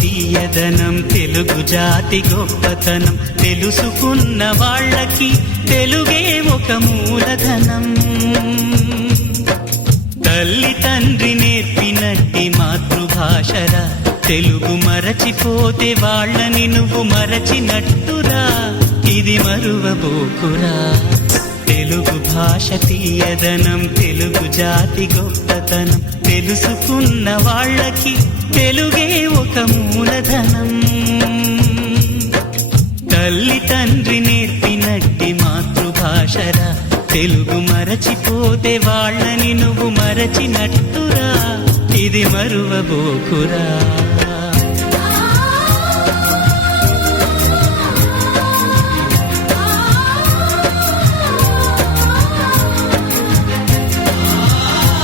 తీయదనం తెలుగు జాతి గొప్పతనం తెలుసుకున్న వాళ్ళకి తెలుగే ఒక మూలధనం. తల్లి తండ్రి నేర్పినట్టి మాతృభాషరా తెలుగు మరచిపోతే వాళ్ళని నువ్వు మరచినట్టురా, ఇది మరువబోకురా. తెలుగు భాష తీయదనం తెలుగు జాతి గొప్పతనం తెలుసుకున్న వాళ్ళకి తెలుగే ఒక మూలధనం. తల్లి తండ్రి నేర్పినట్టి మాతృభాషరా తెలుగు మరచిపోతే వాళ్ళని నువ్వు మరచినట్టురా, ఇది మరువబోకురా.